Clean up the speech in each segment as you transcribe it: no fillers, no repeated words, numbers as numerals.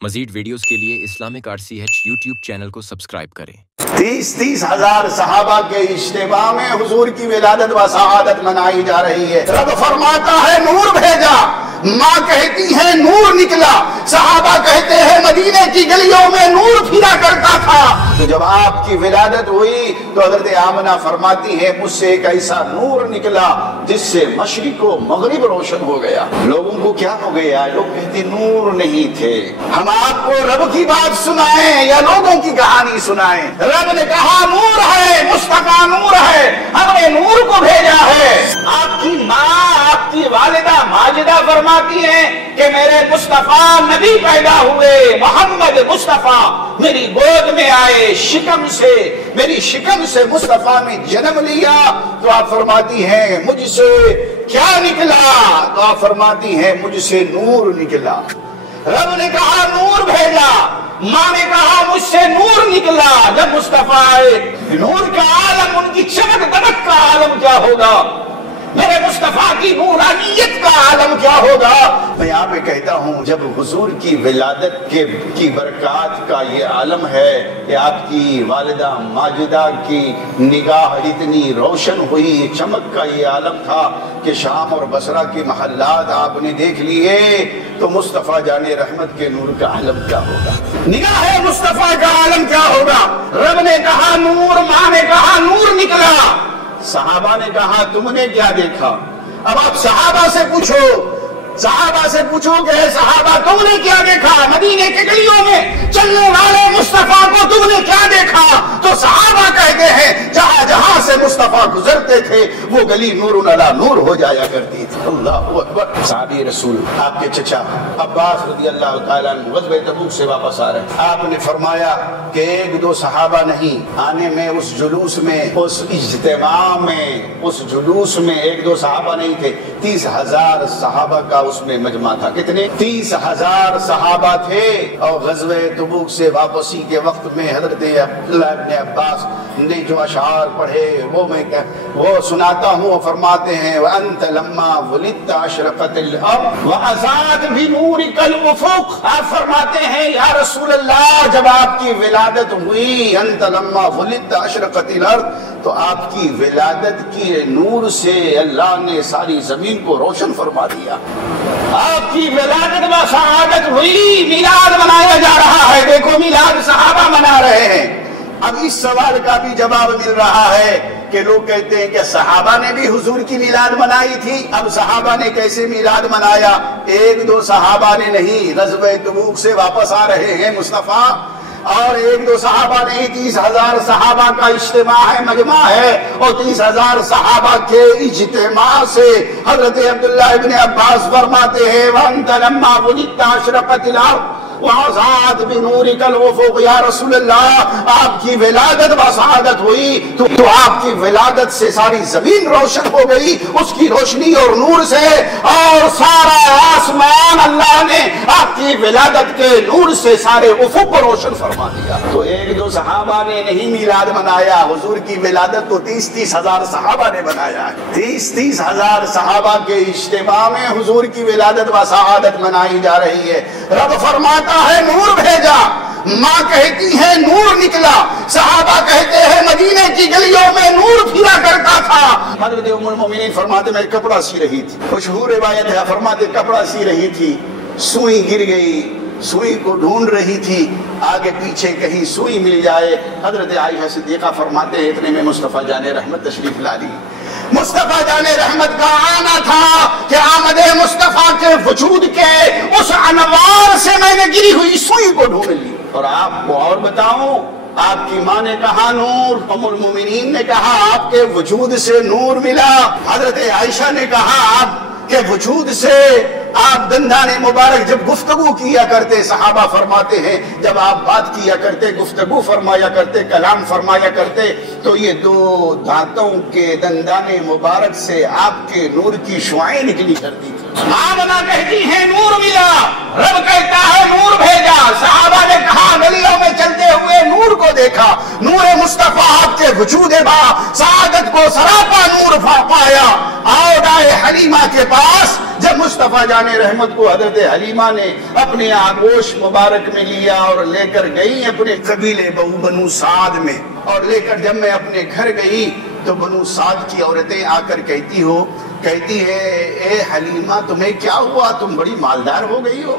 मजीद videos के लिए Islamic RCH YouTube channel को सब्सक्राइब करें। 30 हजार सहाबा के इज्तिमा में हुजूर की विलादत व शहादत मनाई जा रही है। रब फरमाता है नूर भेजा, माँ कहती है नूर निकला, सहाबा कहते हैं मदीने की गलियों में नूर फिरा करता था। तो जब आपकी विलादत हुई तो हज़रत आमना फरमाती है मुझसे एक ऐसा नूर निकला जिससे मशरिक व मगरिब रोशन हो गया। लोगों को क्या हो गया? लोग कहते नूर नहीं थे। हम आपको रब की बात सुनाएं या लोगों की कहानी सुनाएं? रब ने कहा नूर है, मुस्तफा नूर है, हमने नूर को भेजा है। आपकी माँ, आपकी वालिदा माजिदा फरमाती है कि मेरे मुस्तफा नबी पैदा हुए, मोहम्मद मुस्तफा मेरी गोद में आए, शिकम से, मेरी शिकम से मुस्तफा ने जन्म लिया। तो आप फरमाती हैं मुझसे क्या निकला? तो आप फरमाती हैं मुझसे नूर निकला। रब ने कहा नूर भेजा, माँ ने कहा मुझसे नूर निकला। जब मुस्तफा आए, नूर का आलम, उनकी चमक दमक का आलम क्या होगा? मेरे मुस्तफा की नूरानियत का आलम क्या होगा? मैं यहाँ पे कहता हूँ जब हुजूर की विलादत की बरकत का ये आलम है कि आपकी वालिदा माजिदा की निगाह इतनी रोशन हुई, चमक का ये आलम था कि शाम और बसरा के महल्लात आपने देख लिए, तो मुस्तफा जाने रहमत के नूर का आलम क्या होगा? निगाह मुस्तफा का आलम क्या होगा? रब ने कहा नूर, माँ ने कहा नूर निकला। सहाबा ने कहा तुमने क्या देखा? अब आप सहाबा से पूछो, सहाबा से पूछो कि सहाबा तुमने क्या देखा? मदीने के गलियों में चलने वाले मुस्तफा को तुमने क्या देखा? तो सहाबा कहते हैं जहां जहां से मुस्तफा गुजरते थे वो गली नूर अला नूर हो जाया करती थी। अल्लाहु अकबर। साहबी रसूल आपके चचा अब्बास रज़ियल्लाहु ताला अन्हु ग़ज़वे तबूक से वापस आ रहे, आपने फरमाया कि एक दो सहाबा नहीं, आने में उस जुलूस में, उस इज्तिमा में, उस जुलूस में एक दो सहाबा नहीं थे, 30,000 सहाबा का उसमें मजमा था। कितने? 30,000 सहाबा थे। और ग़ज़वे तबूक से वापसी के वक्त में हज़रत अब्दुल्लाह इब्न अब्बास ने जो अशआर पढ़े वो सुनाता हूँ। फरमाते हैं व अंत लम्मा वुलिद्त अशरक़तिल अर्ज़ व अज़ात बिनूरिकल उफ़ुक़। आप फरमाते हैं या रसूल अल्लाह जब आपकी विलादत हुई, अंत लम्मा वुलिद्त अशरक़तिल अर्ज़, तो आपकी विलादत की नूर से अल्लाह ने सारी जमीन को रोशन फरमा दिया। आपकी विलादत व शहादत हुई, मिलाद मनाया जा रहा है। देखो मिलाद सहाबा मना रहे हैं। अब इस सवाल का भी जवाब मिल रहा है कि लोग कहते हैं कि सहाबा ने भी हुजूर की मिलाद मनाई थी। अब सहाबा ने कैसे मिलाद मनाया? एक दो सहाबा ने नहीं, ग़ज़वे तबूक से वापस आ रहे हैं मुस्तफा, और एक दो सहाबा नहीं, 30,000 सहाबा का इज्तिमा है, मजमा है। और 30,000 सहाबा के इज्तिमा से हज़रत अब्दुल्लाह इब्न अब्बास फरमाते हैं वअंत लम्मा वुलिद्त अशरक़तिल अर्ज़ व अज़ात बिनूरिकल उफ़ुक़। या रसूल अल्लाह आपकी विलादत व शहादत हुई तो आपकी विलादत से सारी जमीन रोशन हो गई, उसकी रोशनी और नूर से, और सारा आसमान अल्लाह ने आपकी विलादत के नूर से सारे उफ़ुक़ को रोशन फरमा दिया। तो एक दो सहाबा ने नहीं मिलाद मनाया, हुजूर की विलादत तो 30 हजार सहाबा ने बनाया है। 30 हजार सहाबा के इज्तिमा में हुजूर की विलादत व शहादत मनाई जा रही है। रब फरमाता है नूर भेजा, माँ कहती है नूर निकला, सहाबा कहते हैं मदीने की गलियों में नूर फिरा करता था। हज़रत उम्मुल मोमिनीन फरमाते मैं कपड़ा सी रही थी, मशहूर रिवायत है, फरमाते कपड़ा सी रही थी, सुई गिर गई, सुई को ढूंढ रही थी, आगे पीछे कहीं सुई मिल जाए। हज़रत आयशा सिद्दीक़ा फरमाते हैं इतने में मुस्तफ़ा जाने रहमत तशरीफ ला ली। मुस्तफा जाने रहमत का आना था कि आमदे मुस्तफा के वजूद के उस अनवार से मैंने गिरी हुई सुई को ढूंढ ली। और आपको और बताऊं, आपकी माँ ने कहा नूर, उम्मुल मोमिनीन ने कहा आपके वजूद से नूर मिला, हजरत आयशा ने कहा आपके वजूद से आप दंदाने मुबारक जब गुफ्तगू किया करते, सहाबा फरमाते हैं जब आप बात किया करते, गुफ्तगू फरमाया करते, कलाम फरमाया करते, तो ये दो दांतों के दंदाने मुबारक से आपके नूर की शुआएं निकली करती थी। आमना कहती है नूर मिला, रब कहता है नूर भेजा। सहाबा ने कहा गलियों में चलते हुए नूर को देखा, नूर मुस्तफा आपके वजूद बा सआदत को सरापा नूर पाया। आओ दाए हलीमा के पास जब मुस्तफा مصطفیٰ جان رحمت کو حضرت حلیمہ نے اپنے آغوش مبارک میں لیا اور لے کر گئی اپنے قبیلے بنو سعد میں، اور لے کر جب میں اپنے گھر گئی تو بنو سعد کی عورتیں آ کر کہتی ہے اے حلیمہ تمہیں کیا ہوا، تم بڑی مالدار ہو گئی ہو،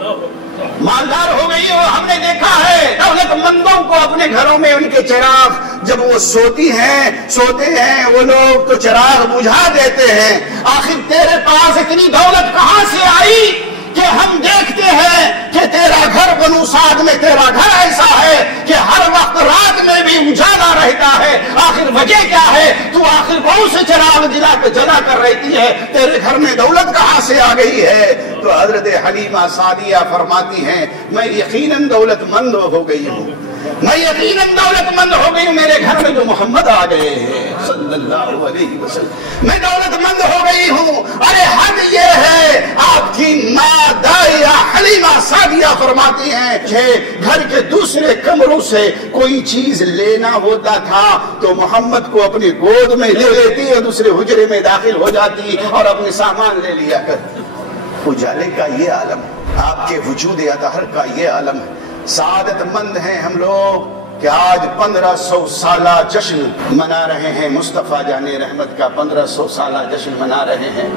مالدار ہو گئی ہو۔ ہم نے دیکھا ہے دولت مندوں کو اپنے گھروں میں ان کے چراغ جب وہ سوتے ہیں وہ لوگ تو چراغ بجھا دیتے ہیں، آخر تیرے پاس اتنی دولت کہاں سے آئی کہ ہم دیکھتے ہیں کہ تیرا گھر بنو سعد میں تیرا گھر ایسا ہے کہ ہر وقت رات میں بھی اجالا رہتا ہے، آخر وجہ کیا ہے؟ تو آخر کون سے چراغ جلا کر رہتی ہے؟ تیرے گھر میں دولت کہاں سے آ گئی ہے؟ تو حضرت حلیمہ سعدیہ فرماتی ہیں میں یقیناً دولت مند ہو گئی ہوں، میں یقیناً دولت مند ہو گئی ہوں، میرے گھر میں جو محمد آ گئے ہیں صلی اللہ علیہ وسلم، میں دولت مند ہو گئی ہوں۔ ارے حد یہ ہے، آپ کی ماں دائیہ حلیمہ سعدیہ فرماتی ہیں کہ گھر کے دوسرے کمروں سے کوئی چیز لینا ہوتا تھا تو محمد کو اپنی گود میں لے لیتی اور دوسرے حجرے میں داخل ہو جاتی اور اپنے سامان لے لیا کرتی۔ اجالے کا یہ عالم، آپ کے وجود اطہر کا یہ عالم ہے۔ سعادت مند ہیں ہم لوگ کہ آج 1500 سالہ جشن منا رہے ہیں، مصطفیٰ جان رحمت کا 1500 سالہ جشن منا رہے ہیں۔